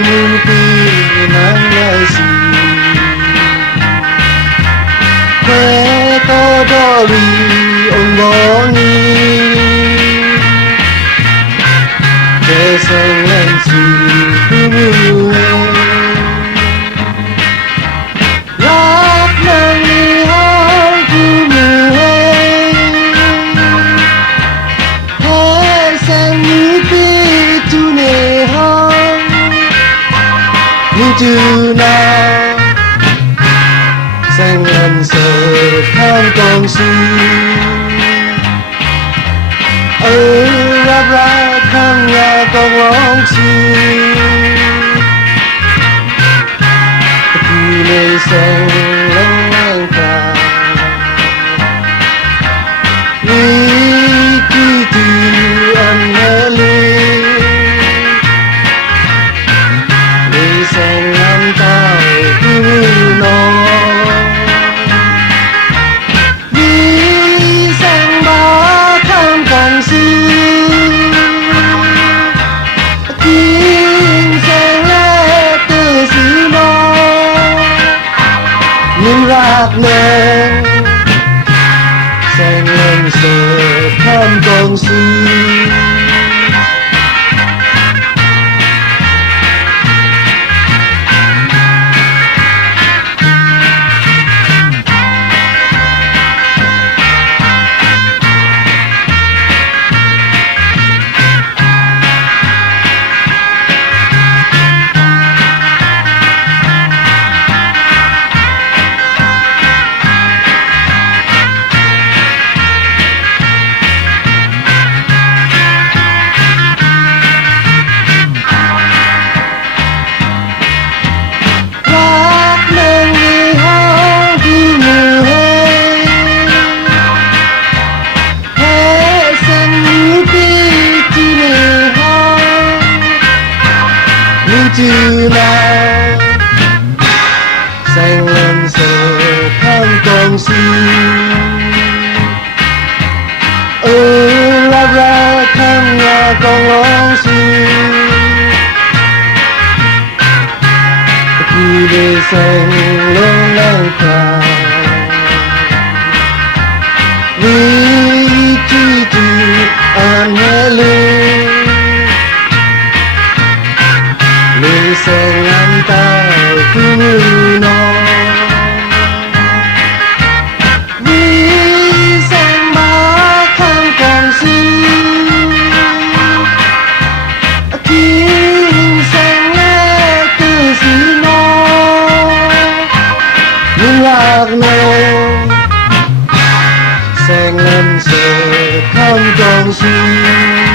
mimpi ng lasing do now xanh lần giờ tháng con sư ở ra ra khăn nhà con ông chi Khi nơi ากเลงแสงเงินเสดข้ำมกองซี Như chữ Xanh lên giờ tham công sư Ừ la ra tham nhà con ông sư Khi về xanh luôn lang thang Vì Xanh lên giờ tham công sư